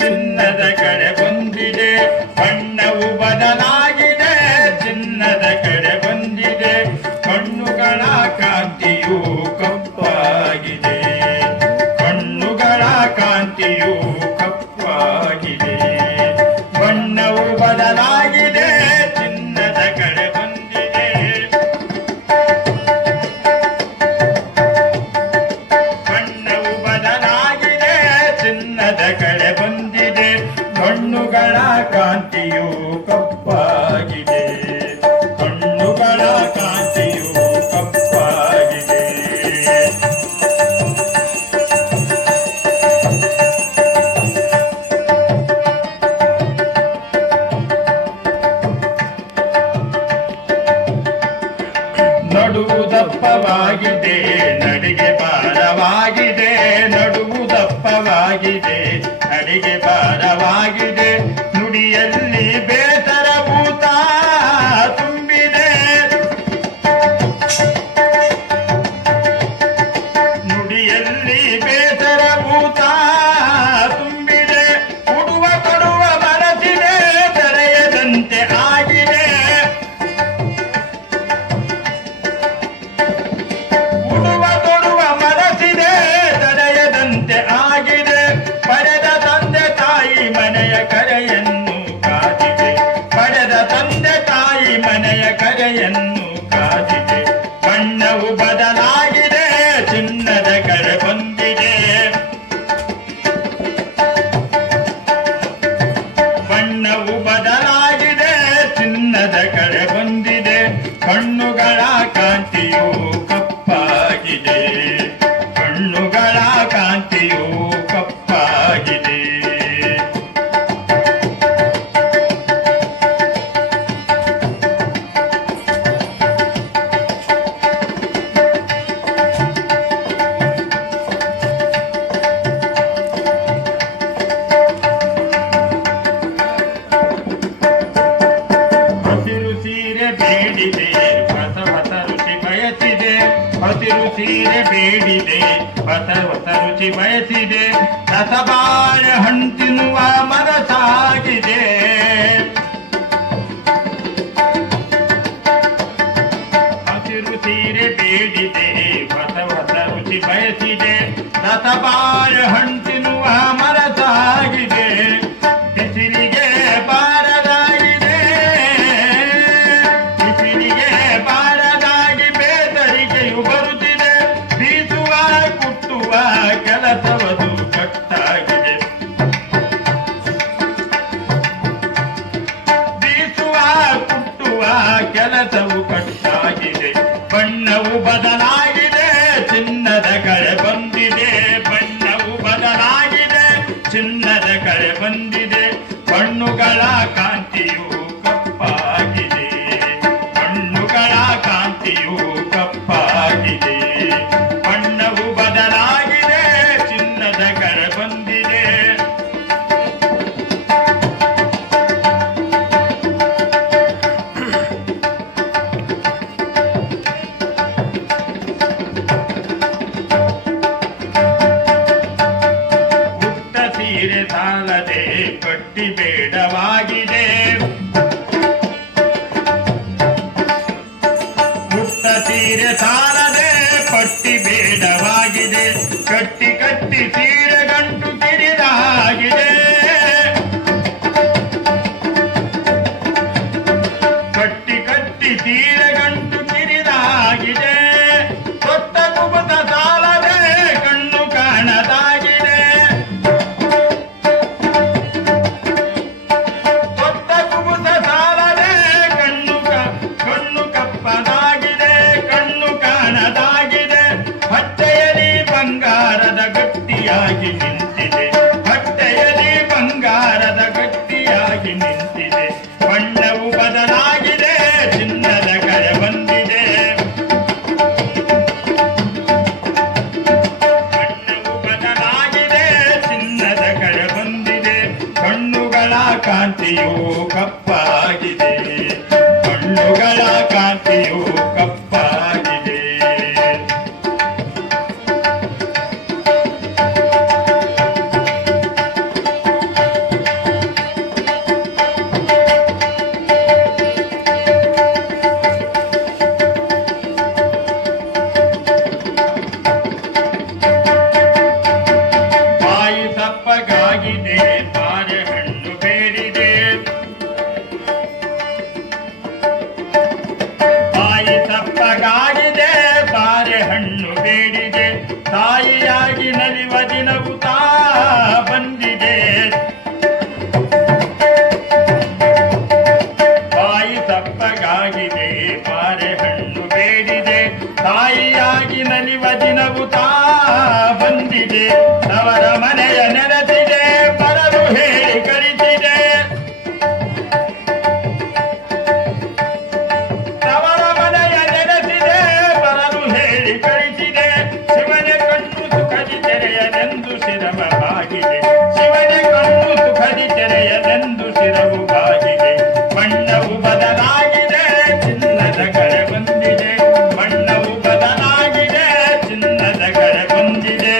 చిన్నద కడప ದಪ್ಪವಾಗಿದೆ ನಡಿಗೆ ಭಾರವಾಗಿದೆ ನಡುವು ದಪ್ಪವಾಗಿದೆ ನಡಿಗೆ ಭಾರವಾಗಿದೆ. ಯುಗಳ ಕಾಂತಿಯು ಹಸಿರ ಬೇಡಿದೆ ಹೊಸ ಹೊಸ ರುಚಿ ಬಯಸಿದೆ ರಸಬಾಳ ಹಣ್ಣು ತಿನ್ನುವ ಮನಸಾಗಿದೆ ಹಸಿರು ಸೀರೆ ಬೇಡಿದೆ ಹೊಸ ಹೊಸ ರುಚಿ ಬಯಸಿದೆ ರಸಬಾಳ ಹಣ್ಣು ನೀರೆ ಸಾಲದೆ ತೊಟ್ಟಿ ಬೇಡವಾಗಿದೆ. ಮುಟ್ಟ ಸೀರೆ ಸಾಲದೆ ಪಟ್ಟಿ ಬೇಡವಾಗಿದೆ. ಕಟ್ಟಿ ಕಟ್ಟಿ ಸೀರೆ ಗಂಟು ಕಣ್ಣುಗಳ ಕಾಂತಿಯು ಕಪ್ಪಾಗಿದೆ. ಕಣ್ಣುಗಳ ಕಾಂತಿಯು ಪದಿ ನಗುತ್ತಾ ಬಂದಿದೆ. ತಾಯಿ ತಪ್ಪಗಾಗಿದೆ, ಪಾರೆ ಹಣ್ಣು ಬೇಡಿದೆ. ತಾಯಿಯಾಗಿ ನಲಿವ ದಿನಗುತ್ತಾ ಬಂದಿದೆ. ಅವರ ಮನೆಯ ನೆನೆ ಹಸಿರವು ಕಾಗಿದೆ ಬಣ್ಣವು ಬದಲಾಗಿದೆ ಚಿನ್ನದ ಕರೆ ಬಂದಿದೆ. ಬಣ್ಣವು ಬದಲಾಗಿದೆ ಚಿನ್ನದ ಕರೆ ಬಂದಿದೆ.